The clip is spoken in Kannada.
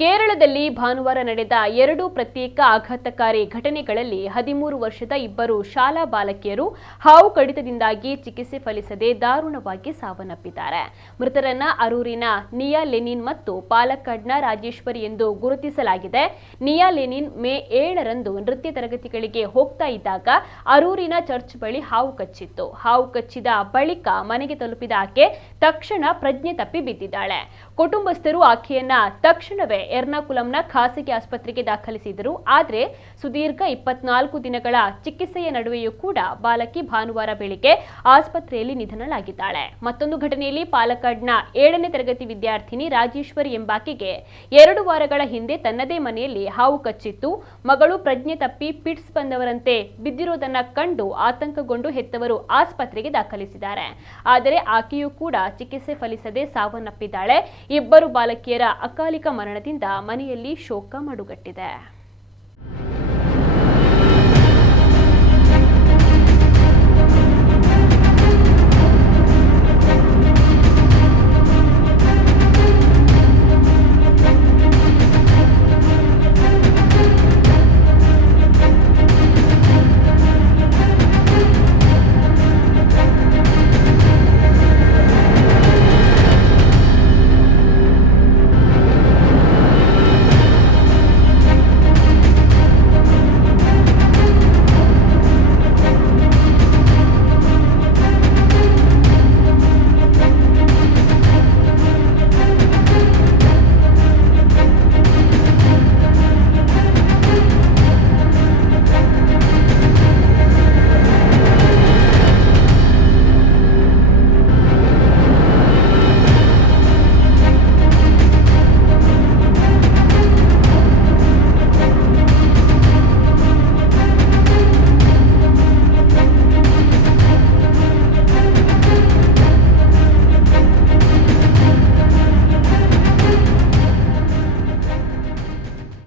ಕೇರಳದಲ್ಲಿ ಭಾನುವಾರ ನಡೆದ 2 ಪ್ರತ್ಯೇಕ ಆಘಾತಕಾರಿ ಘಟನೆಗಳಲ್ಲಿ 13 ವರ್ಷದ ಇಬ್ಬರು ಶಾಲಾ ಬಾಲಕಿಯರು ಹಾವು ಕಡಿತದಿಂದಾಗಿ ಚಿಕಿತ್ಸೆ ಫಲಿಸದೆ ದಾರುಣವಾಗಿ ಸಾವನ್ನಪ್ಪಿದ್ದಾರೆ. ಮೃತರನ್ನ ಅರೂರಿನ ನಿಯಾ ಲೆನಿನ್ ಮತ್ತು ಪಾಲಕ್ಕಾಡ್ನ ರಾಜೇಶ್ವರಿ ಎಂದು ಗುರುತಿಸಲಾಗಿದೆ. ನಿಯಾ ಲೆನಿನ್ ಮೇ 7ರಂದು ನೃತ್ಯ ತರಗತಿಗಳಿಗೆ ಹೋಗ್ತಾ ಇದ್ದಾಗ ಅರೂರಿನ ಚರ್ಚ್ ಬಳಿ ಹಾವು ಕಚ್ಚಿತ್ತು. ಹಾವು ಕಚ್ಚಿದ ಬಳಿಕ ಮನೆಗೆ ತಲುಪಿದ ಆಕೆ ತಕ್ಷಣ ಪ್ರಜ್ಞೆ ತಪ್ಪಿ ಬಿದ್ದಿದ್ದಾಳೆ. ಕುಟುಂಬಸ್ಥರು ಆಕೆಯನ್ನ ತಕ್ಷಣವೇ ಎರ್ನಾಕುಲಂನ ಖಾಸಗಿ ಆಸ್ಪತ್ರೆಗೆ ದಾಖಲಿಸಿದರು. ಆದರೆ ಸುದೀರ್ಘ 24 ದಿನಗಳ ಚಿಕಿತ್ಸೆಯ ನಡುವೆಯೂ ಕೂಡ ಬಾಲಕಿ ಭಾನುವಾರ ಬೆಳಿಗ್ಗೆ ಆಸ್ಪತ್ರೆಯಲ್ಲಿ ನಿಧನಳಾಗಿದ್ದಾಳೆ. ಮತ್ತೊಂದು ಘಟನೆಯಲ್ಲಿ ಪಾಲಕ್ಕಾಡ್ನ 7ನೇ ತರಗತಿ ವಿದ್ಯಾರ್ಥಿನಿ ರಾಜೇಶ್ವರಿ ಎಂಬಾಕೆಗೆ 2 ವಾರಗಳ ಹಿಂದೆ ತನ್ನದೇ ಮನೆಯಲ್ಲಿ ಹಾವು ಕಚ್ಚಿತ್ತು. ಮಗಳು ಪ್ರಜ್ಞೆ ತಪ್ಪಿ ಪಿಟ್ಸ್ ಬಂದವರಂತೆ ಬಿದ್ದಿರೋದನ್ನ ಕಂಡು ಆತಂಕಗೊಂಡು ಹೆತ್ತವರು ಆಸ್ಪತ್ರೆಗೆ ದಾಖಲಿಸಿದ್ದಾರೆ. ಆದರೆ ಆಕೆಯೂ ಕೂಡ ಚಿಕಿತ್ಸೆ ಫಲಿಸದೆ ಸಾವನ್ನಪ್ಪಿದ್ದಾಳೆ. ಇಬ್ಬರು ಬಾಲಕಿಯರ ಅಕಾಲಿಕ ಮರಣದಿಂದ ಮನೆಯಲ್ಲಿ ಶೋಕ ಮಡುಗಟ್ಟಿದೆ.